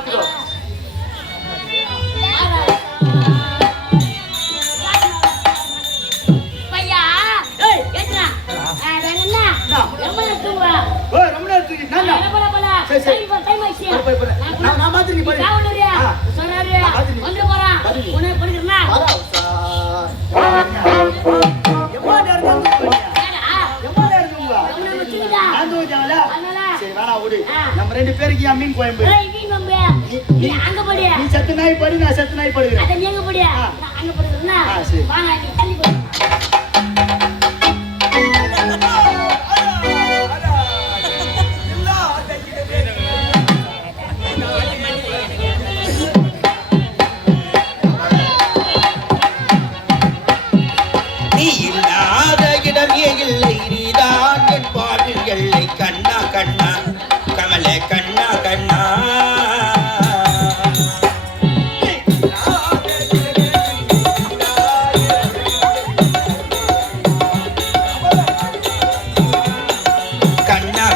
하나 들어.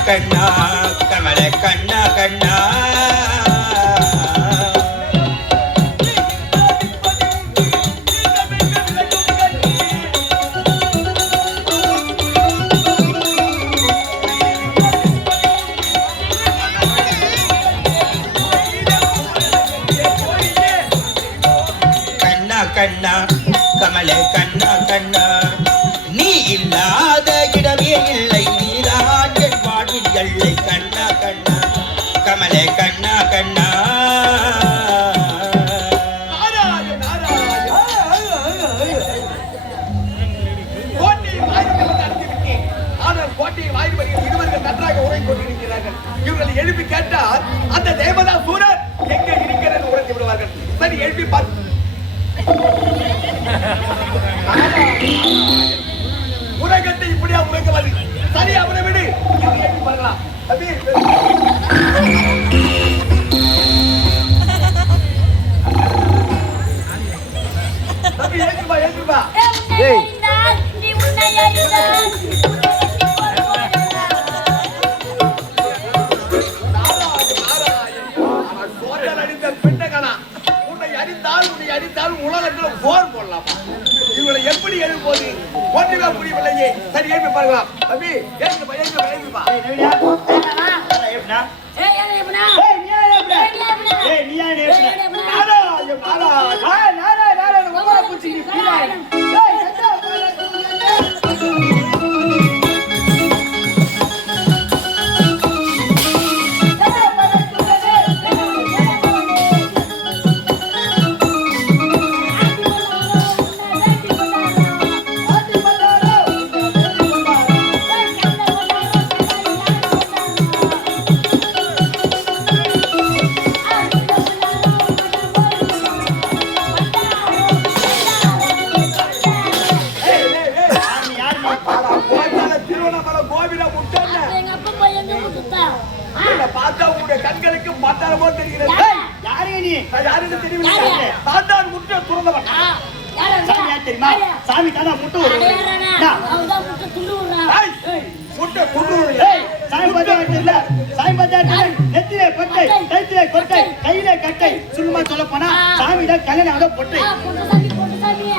கண்ணா கமல கண்ணா கண்ணா. அந்த தேவதா சூரர் எங்கே இருக்கிறது உறங்கி விடுவார்கள். சரி எழுப்பி பார்த்து உலகத்தை இப்படியா உழைக்க வருது சரி அவனை விடு. எழுப்பி பார்க்கலாம் தம்பி, ஏய், நீ உன்னை அறிந்தால். அடித்தால் உலகத்துல போர் போடலாமா? இவங்களை எப்படி எழுப்போது ஒன்றுமே புரியவில்லையே. சரி எழுப்பி பார்க்கலாம் தம்பி ஏய், நவீனா. ஏய், எப்படிடா? ஏய், கோவில முட்டேன்னு எங்க அப்பா போய் எங்க? ஆ, இதை பார்த்தா உங்களுடைய கண்களுக்கு பத்தாரமோ தெரிகிறது. யாரு? யாருங்க நீ? யாருன்னு தெரியவில்லை. யாரு? தாத்தான் முட்டை துறந்தவன்? சாமி யார் தெரியுமா? சாமி தானா முட்டை முட்டை துண்டு முட்டை சாமி பார்த்தா தெரியல சாமி பார்த்தா தெரியல நெத்திலே கொட்டை கைத்திலே கொட்டை கையிலே கட்டை. சும்மா சொல்ல போனா சாமி தான் கல்யாணம் பொட்டை பொட்டசாமி.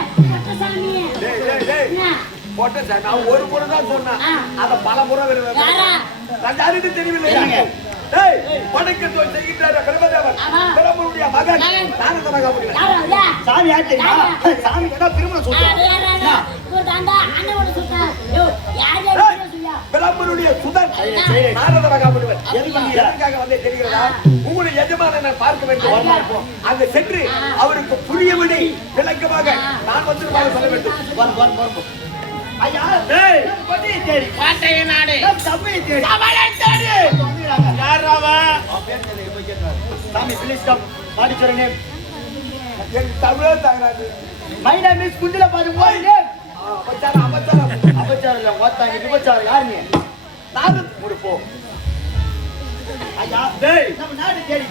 டேய், டேய், டேய். என்ன? போட்ட ஒரு முறை தான் சொன்னேன். அத பல முறை யாருன்னு தெரியவில்லை. வணக்க தோல் செய்கின்றார் பிரம்மதேவன் ஆமா. பிரம்மனுடைய மகன். மகன். யாரு அந்த? சாமி தெரியுமா சாமி கேட்டா திரும்ப சொல்றேன்? பிரம்மனுடைய சுதன். சரி. நாரத மகாமுனிவர். எதுக்கு வந்தீங்க? எதற்காக வந்தே தெரிகிறதா உங்களுடைய எஜமானனை பார்க்க வேண்டும். அங்க சென்று அவருக்கு புரியபடி விளக்கமாக நான் வந்திருப்பாக சொல்ல வேண்டும். பாட்டைய நாடு. தம்பியை தேடி. அவளை தேடு. யார் கேட்டுவாரு. சாமி ப்ளீஸ் கம் யுவர் நேம் எனக்கு தமிழே தகராது my name is Paru what name அபச்சாரம் அபச்சாரம் அபச்சாரம். இல்ல ஓத்தாங்க விபச்சாரம். யார் நீ? நாரத் முடி போ. ஐயா டேய் நம்ம நாடு தேடி.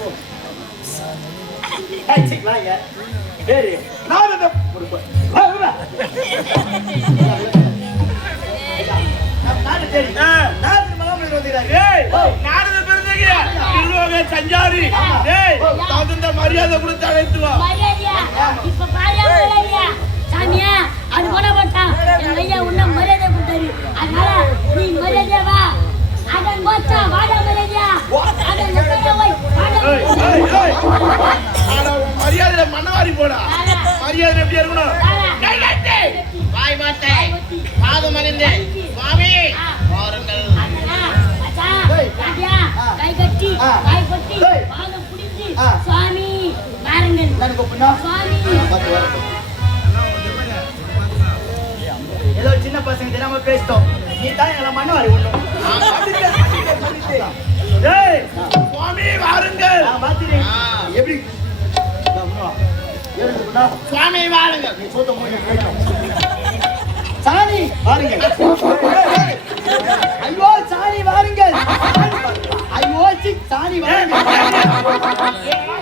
போ. ஏய், நான் அந்த சஞ்சாரி தகுந்த மரியாதை கொடுத்து அழைத்து வா இப்ப பாரியா சாமியா அது மாட்டான் என் ஐயா உன்ன மரியாதை கொடுத்தாரு அதனால நீ மரியாதை வா அதன் போச்சா மரியாதையா அதன் போய் மரியாதையில மண்ணவாரி போடா. மரியாதை எப்படி இருக்கணும்? கை கட்டு. வாய் மாட்டை பாதம் அறிந்து சுவாமி வாருங்கள் கை கட்டி. கை கொட்டி. பாதம் ஆ. சுவாமி வாருங்கள்? சுவாமி. ஏதோ சின்ன பசங்க தெரியாம பேசிட்டோம். நீ தான் எங்களை மண்ணவாரி ஒண்ணும் சுவாமி வாருங்கள்.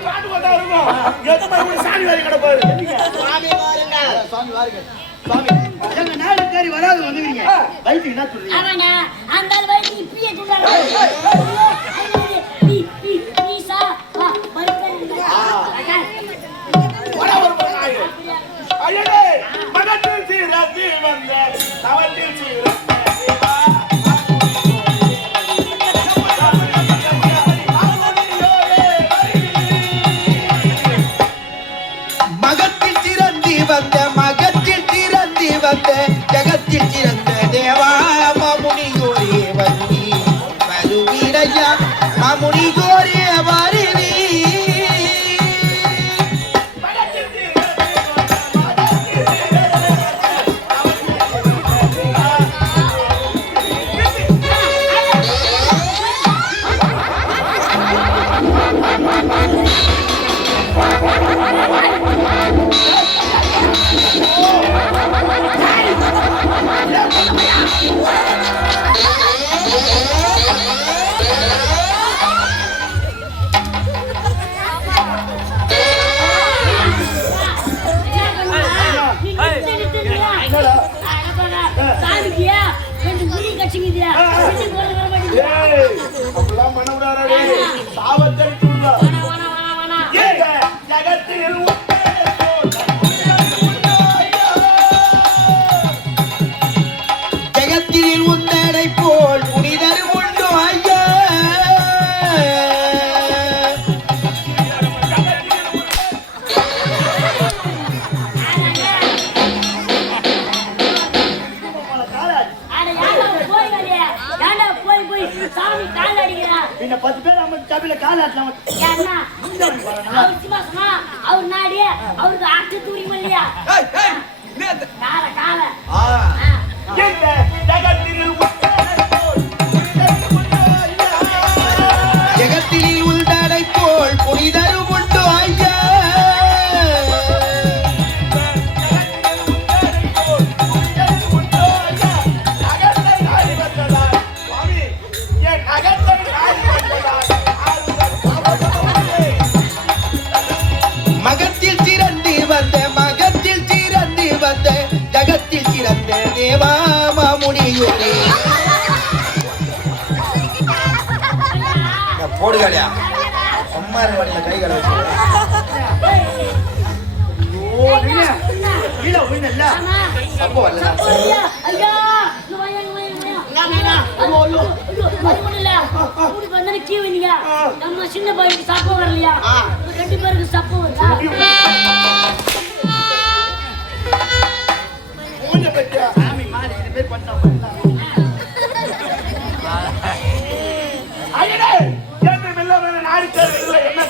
பாட்டு கொண்டா இருக்கும் எது மாதிரி சாணி வாரி கிடப்பாரு சுவாமி வாருங்கள் சுவாமி வாருங்கள் சுவாமி எங்க நாடு தேடி வராது வந்துக்கிறீங்க. வயிற்றுக்கு என்ன சொல்றீங்க? ஆமாங்க அந்த வயசு இப்பயே சொல்றாங்க মামুনি জোরে பேர் நம்ம இல்ல. ஊருக்கு வந்தோடனே கீ. நம்ம சின்ன பையனுக்கு சப்ப வரலையா? ரெண்டு பேருக்கு சப்ப வருதா? சாமி மாறி இது பேர் பண்ணா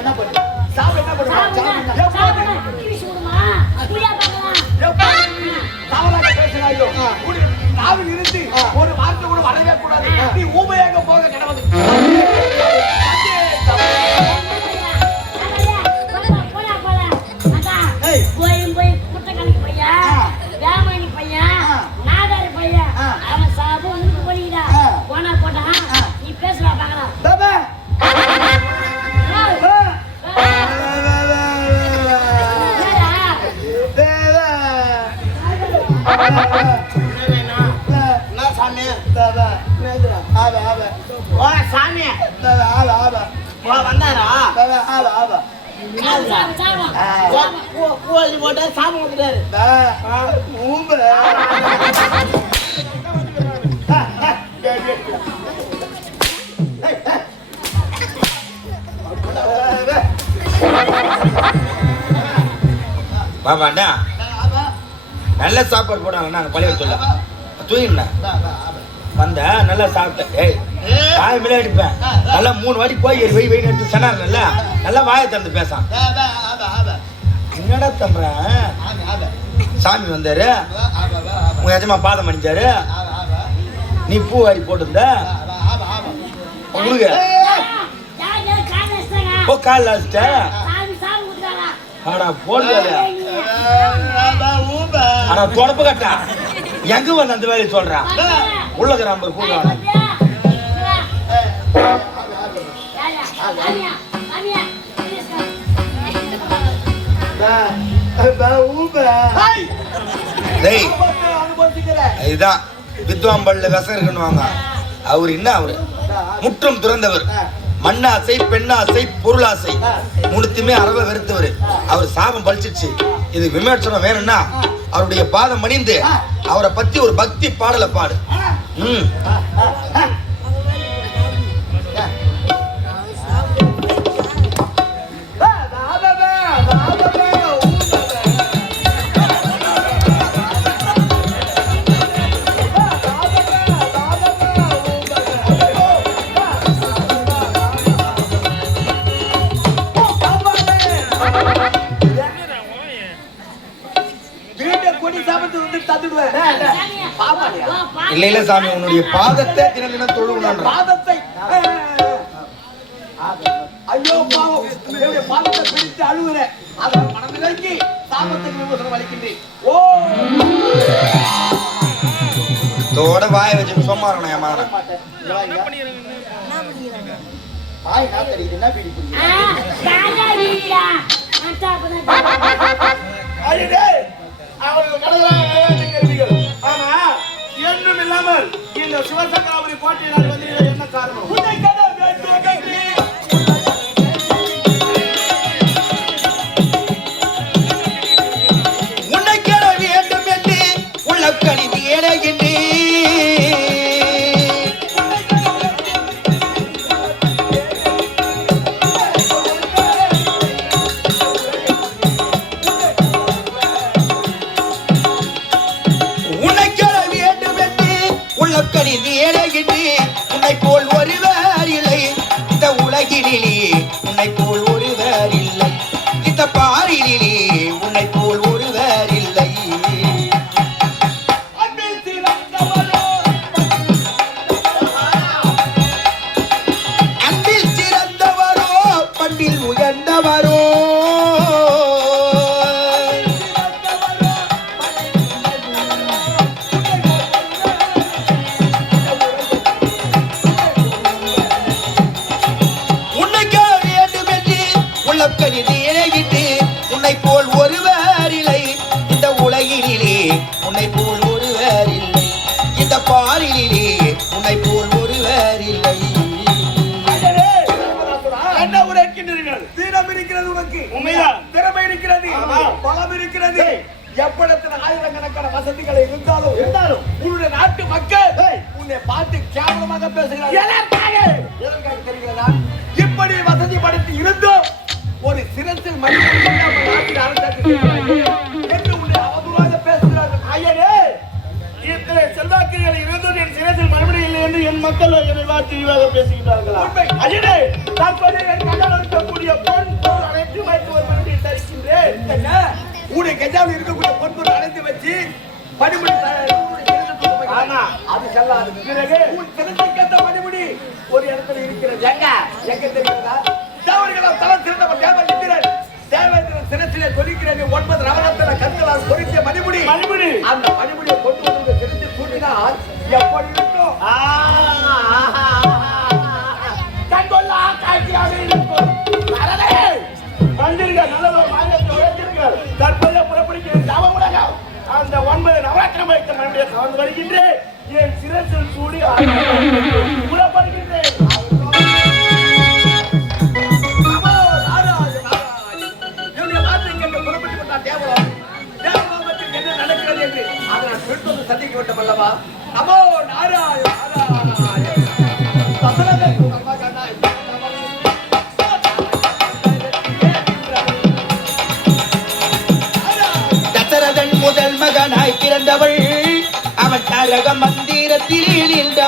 என்ன பண்ணு? சாபம் என்ன பண்ணுவாங்க சாப்பிடுங்க, உன் நாவில் இருந்து ஒரு வார்த்தை கூட வரவே கூடாது. நீ ஊமையாக போக கிடவது சாமி ஓ சாமி ஓ வந்தாரா சாப்பிடு, சாப்பிடு, கோழி போட்டு சாமி கொடுத்துட்டாரு பாபாண்டா நல்ல சாப்பாடு போடாங்க நாங்கள் பழைய தூங்கினேன் வந்த நல்லா சாப்பிட்டேன் ஏய் வாய் மேலே அடிப்பேன். நல்லா மூணு வாட்டி போய் வை வெயிட் எடுத்து சொன்னார்ல நல்லா வாயை திறந்து பேசான். என்னடா தம்புறேன் சாமி வந்தாரு. உங்க எஜமா பாதம் அணிஞ்சாரு. நீ பூ வாரி போட்டிருந்த? உங்களுக்கு காலை? ஓ சாமி கொடுத்தாரா? ஆடா நீ. ஆனா தொடப்பு கட்டா. எங்க வந்து அந்த வேலையை சொல்றான் உள்ள கிராம்பர் அனுபவிக்கிறேன் இதுதான். வித்வாம்பல்ல விஷம் இருக்கணுவாங்க அவர் என்ன அவரு? முற்றும் துறந்தவர். மண்ணாசை பெண்ணாசை பொருளாசை. மூணுத்தையுமே அறவ வெறுத்தவர். அவர் சாபம் பழிச்சிச்சு இது விமர்சனம் வேணும்னா அவருடைய பாதம் மணிந்து அவரை பத்தி ஒரு பக்தி பாடலை பாடு. ம். சாமி உன்னுடைய பாதத்தை தினம் தினம் தொழுவனான். பாதத்தை ஐயோ பாவம். என்னுடைய பாதத்தை பிடித்து அழுகுறேன் அதை மனதிலங்கி சாபத்துக்கு விமோசனம் அளிக்கின்றேன். ஓ! இதோட வாய வச்சு சும்மா இருக்கணும் என் மகனை. நான் தெரியுது? என்ன பீடி என்னும் இல்லாமல் இந்த சிவசங்கராபுரி கோட்டையினால் வந்து என்ன காரணம்? எவ்வளவு ஆயிரக்கணக்கான வசதிகளை இருந்தாலும் இருந்தாலும் உன்னுடைய நாட்டு மக்கள். உன்னை பார்த்து கேவலமாக பேசுகிறார்கள். இப்படி வசதி படுத்தி இருந்தும் ஒரு சிரசில் மனிதன் என்று உன்னை அவதூறாக பேசுகிறார்கள். ஐயனே இத்தனை செல்வாக்குகள் இருந்தும் என் சிரத்தில் மறுபடியும் இல்லை என்று என் மக்கள் என்னை வார்த்தை பேசுகிறார்களா. ஐயனே தற்போது என் பொன் உன்னை கஜாவில் இருக்கக்கூடிய பொன்பொருள் அழைத்து வச்சு பணிமுடி ஆமா. அது செல்லாது. பிறகு? உன் சிறந்துக்கேற்ற பணிமுடி ஒரு இடத்துல இருக்கிறது. எங்க? எங்க தெரியுதா? தேவர்களால் தலம் சிறந்தவன் தேவன் இந்திரன் தேவேந்திரன் சிரசிலே கொதிக்கிறது ஒன்பது நவரத்தின கண்களால் பொறித்த மணிமுடி மறுபடி அந்த மணிமுடியை கொண்டு வந்து சிரித்து சூட்டினால் எப்படி இருக்கும்? ஆ, ஆஹா, கண்கொள்ளா காட்சியாக இருக்கும் நவராத்திரம் வைத்த கலந்து வருகின்றேன் என் சிரசில் சூடி புறப்படுகின்றேன். நமோ நாராயண நாராயண என்னுடைய கனக மந்திரத்தில் நின்ற